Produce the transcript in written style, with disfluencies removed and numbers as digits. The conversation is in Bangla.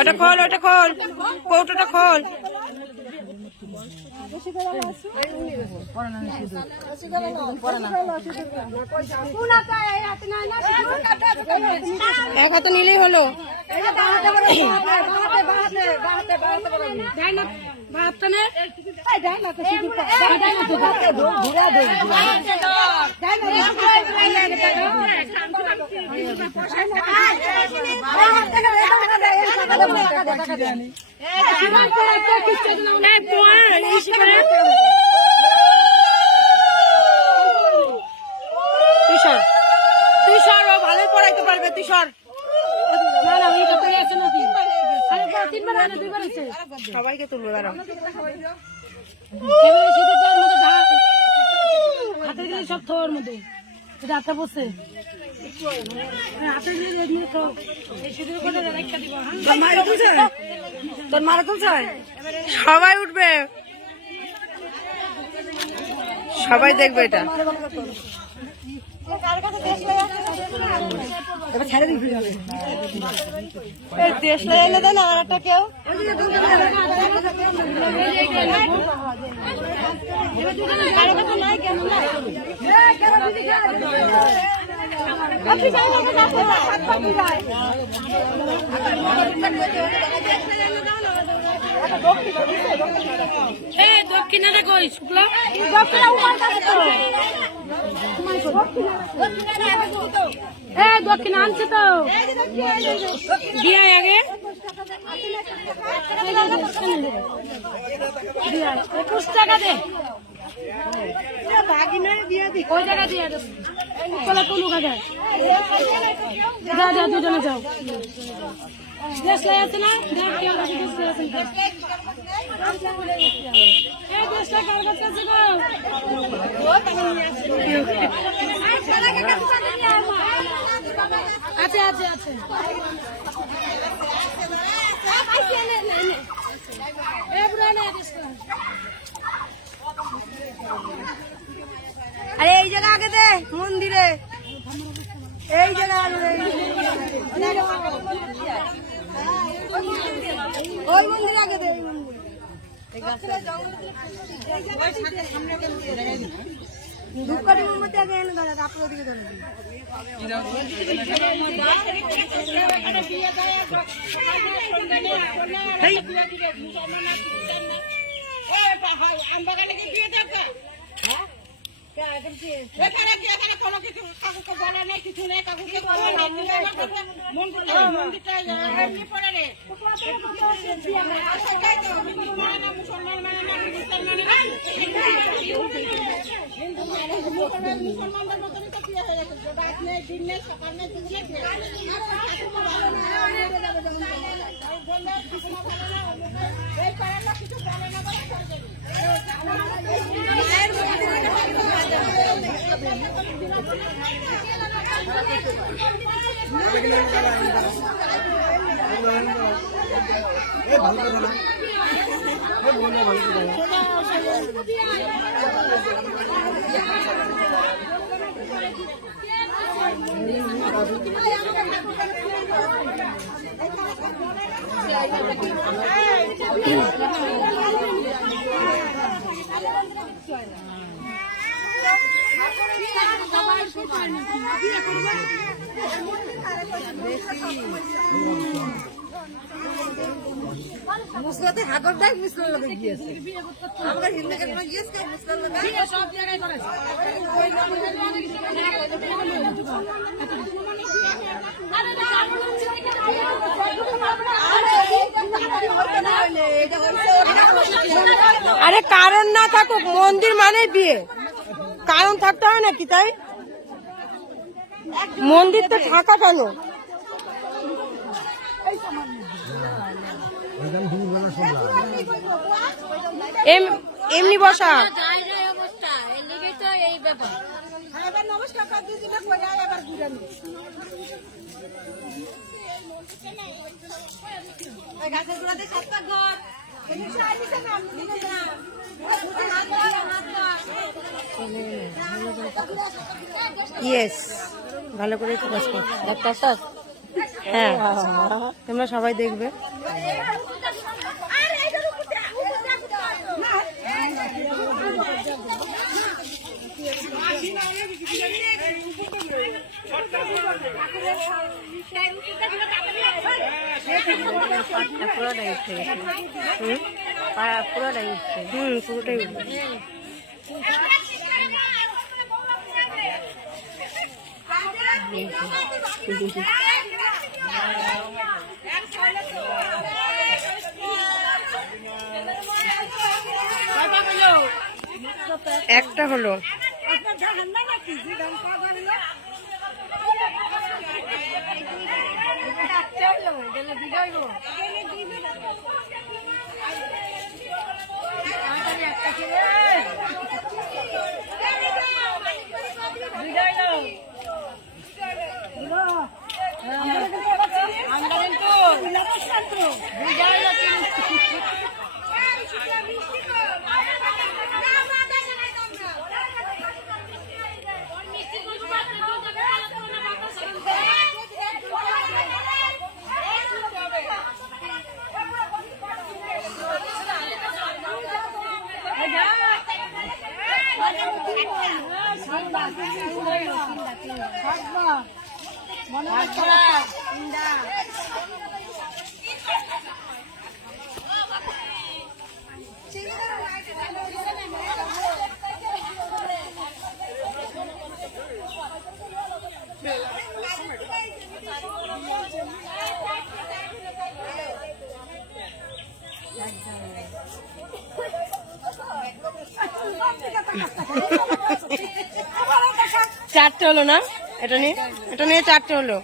ওটা খোল, ওটা খোল, কৌটোটা খোল। এক হাতে নিলেই হলো। তুষার ও ভালোই পড়াইতে পারবে। তুষার সবাইকে তুলবে দাঁড়াও। সব থোর মধ্যে হাতটা বসে তোর মারা তুলছে। সবাই উঠবে, সবাই দেখবে এটা। দেশ লাই এনে দেন আর একটা কেউ। দক্ষিণাটা কই শুক্লা দক্ষিণ আনছে তো দিয়ে আগে 21 টাকা দে ওই টাকা দিয়ে তুলুক আগে। যা যা দুজনে যাও। দেশ লাই আছে না দেশটা কার কাছে আছে গো? আছে আছে আছে। আরে এই জায়গা আগে দে মন্দিরে, এই জায়গা ওই মন্দির আগে দে। ধূপকাঠি মোমবাতি আগে এনে দাঁড়া, আপনার দিকে ধরে মুসলাতে হাগর দেখ মুসলা লাগে গিয়েছে আমরা হিন্দু কেন গিয়েছে মুসলা লাগে সব জায়গায় করেছে আরে কারণ না থাকুক, মন্দির মানে বিয়ে, কারণ থাকতে হয় নাকি? তাই মন্দির তো ঢাকা কেন? এমনি বসা গাছের গোড়াতে সাতটা ঘর ইয়েস, ভালো করে ফোকাস কর। হ্যাঁ, তোমরা সবাই দেখবে। পুরোটাই পুরোটাই একটা হলো। চারটে হলো না? এটা নিয়ে চারটে হলো।